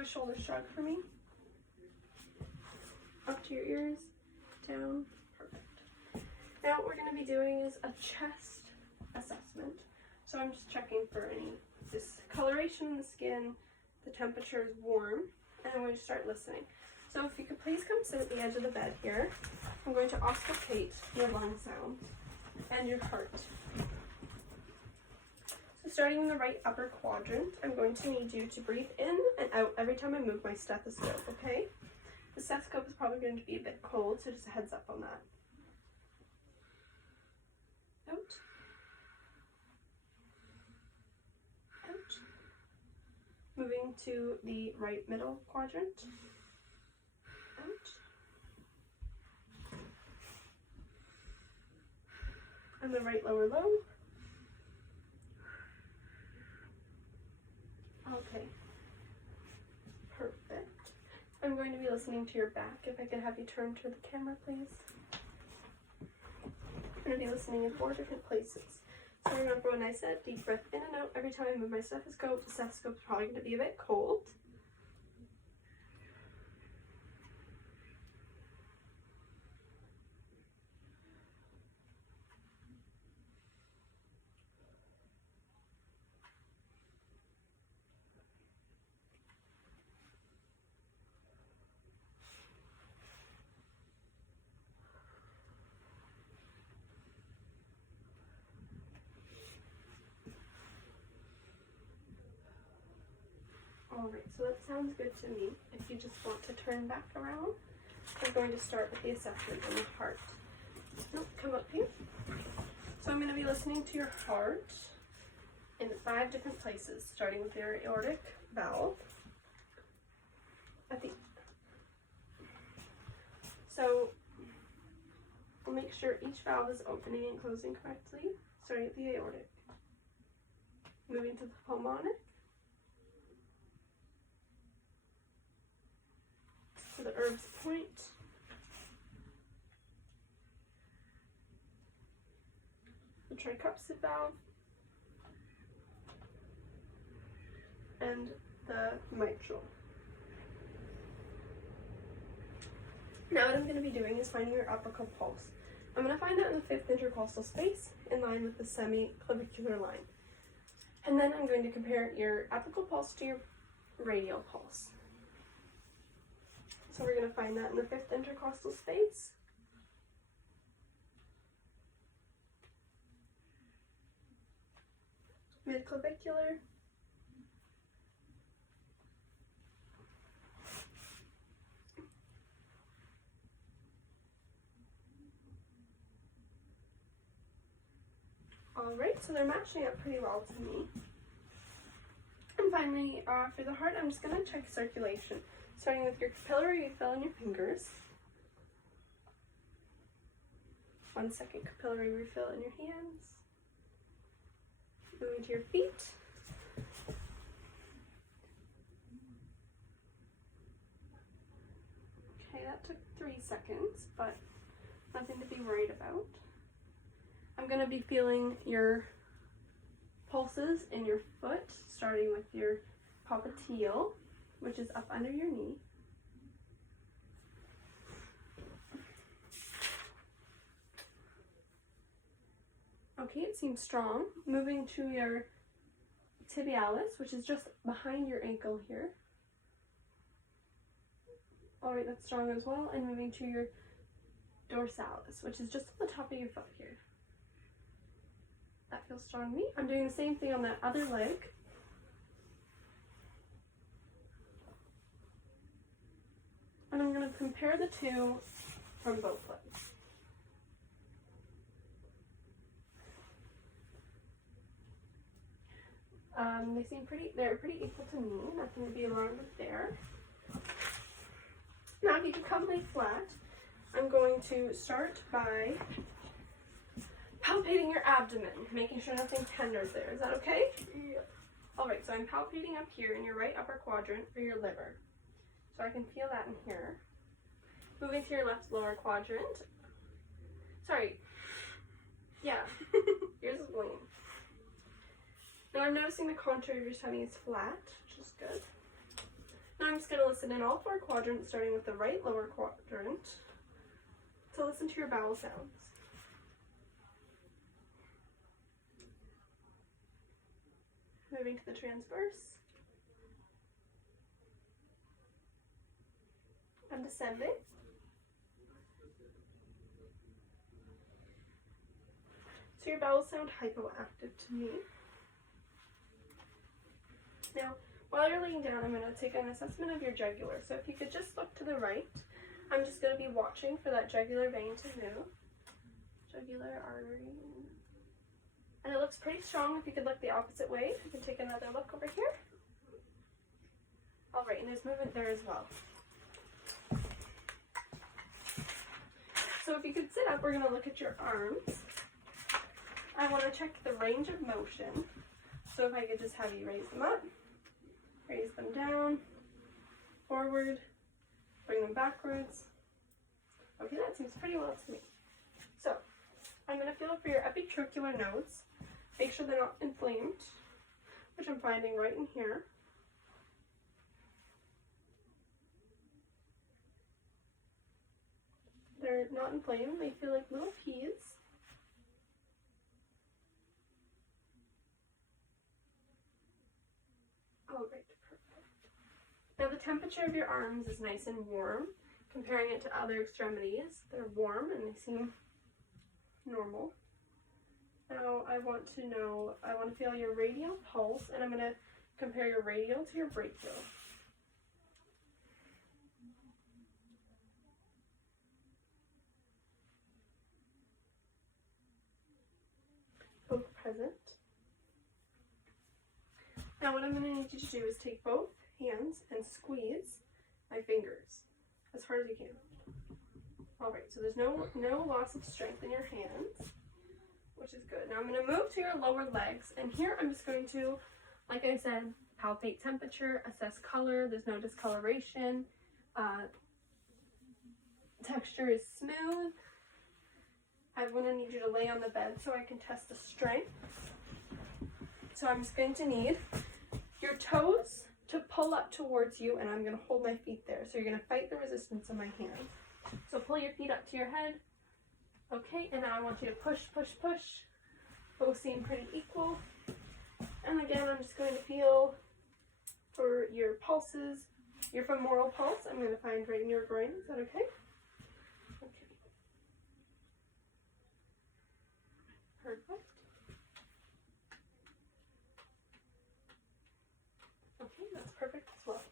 do a shoulder shrug for me? Up to your ears, down, perfect. Now what we're going to be doing is a chest assessment. So I'm just checking for any discoloration in the skin, the temperature is warm, and I'm going to start listening. So if you could please come sit at the edge of the bed here. I'm going to auscultate your lung sounds and your heart. So starting in the right upper quadrant, I'm going to need you to breathe in and out every time I move my stethoscope, okay? The stethoscope is probably going to be a bit cold, so just a heads up on that. Out. Out. Moving to the right middle quadrant. Out. And the right lower lobe. Okay. Perfect. I'm going to be listening to your back. If I could have you turn to the camera, please. I'm going to be listening in 4 different places. So remember when I said deep breath in and out every time I move my stethoscope, the stethoscope is probably going to be a bit cold. Alright, so that sounds good to me. If you just want to turn back around, I'm going to start with the assessment on the heart. Nope, come up here. So I'm going to be listening to your heart in 5 different places, starting with your aortic valve. So we'll make sure each valve is opening and closing correctly, starting at the aortic. Moving to the pulmonic. To the Erb's point. The tricuspid valve. And the mitral. Now what I'm going to be doing is finding your apical pulse. I'm going to find that in the 5th intercostal space in line with the semiclavicular line. And then I'm going to compare your apical pulse to your radial pulse. So we're going to find that in the 5th intercostal space. Midclavicular. Alright, so they're matching up pretty well to me. And finally, for the heart, I'm just going to check circulation. Starting with your capillary refill in your fingers. 1 second capillary refill in your hands. Moving to your feet. Okay, that took 3 seconds, but nothing to be worried about. I'm going to be feeling your pulses in your foot, starting with your popliteal, which is up under your knee. Okay, it seems strong. Moving to your tibialis, which is just behind your ankle here. Alright, that's strong as well. And moving to your dorsalis, which is just on the top of your foot here. That feels strong to me. I'm doing the same thing on that other leg. And I'm going to compare the two from both legs. They're pretty equal to me, nothing to be alarmed with there. Now if you can come lay flat, I'm going to start by palpating your abdomen, making sure nothing tender is there. Is that okay? Yeah. Alright, so I'm palpating up here in your right upper quadrant for your liver. So I can feel that in here. Moving to your left lower quadrant. Sorry. Yeah. Yours is bleeding. Now I'm noticing the contour of your tummy is flat, which is good. Now I'm just going to listen in all 4 quadrants, starting with the right lower quadrant, to listen to your vowel sounds. Moving to the transverse. And descending. So your vowels sound hypoactive to me. Now, while you're laying down, I'm going to take an assessment of your jugular. So if you could just look to the right, I'm just going to be watching for that jugular vein to move. Jugular artery. And it looks pretty strong. If you could look the opposite way, you can take another look over here. All right, and there's movement there as well. So if you could sit up, we're going to look at your arms. I want to check the range of motion. So if I could just have you raise them up, raise them down, forward, bring them backwards. Okay, that seems pretty well to me. So I'm going to feel for your epitrochlear nodes. Make sure they're not inflamed, which I'm finding right in here. They're not inflamed, they feel like little peas. All right, perfect. Now the temperature of your arms is nice and warm. Comparing it to other extremities, they're warm and they seem normal. Now I want to feel your radial pulse, and I'm going to compare your radial to your brachial. Both present. Now what I'm going to need you to do is take both hands and squeeze my fingers as hard as you can. Alright, so there's no loss of strength in your hands, which is good. Now I'm going to move to your lower legs, and here I'm just going to, like I said, palpate temperature, assess color. There's no discoloration. Texture is smooth. I'm going to need you to lay on the bed so I can test the strength. So I'm just going to need your toes to pull up towards you, and I'm going to hold my feet there. So you're going to fight the resistance of my hands. So pull your feet up to your head. Okay, and now I want you to push, push, push. Both seem pretty equal. And again, I'm just going to feel for your pulses. Your femoral pulse, I'm going to find right in your groin. Is that okay? Okay. Perfect. Okay, that's perfect as well.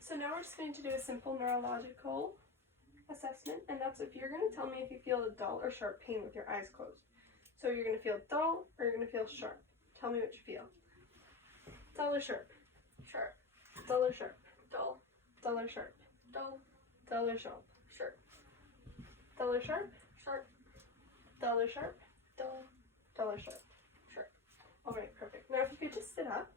So now we're just going to do a simple neurological assessment, and that's if you're going to tell me if you feel a dull or sharp pain with your eyes closed. So you're going to feel dull or you're going to feel sharp. Tell me what you feel. Dull or sharp? Sharp. Dull or sharp? Dull. Dull or sharp? Dull. Dull or sharp? Sharp. Dull or sharp? Sharp. Dull or sharp? Dull. Dull or sharp? Sharp. Alright, perfect. Now if you could just sit up.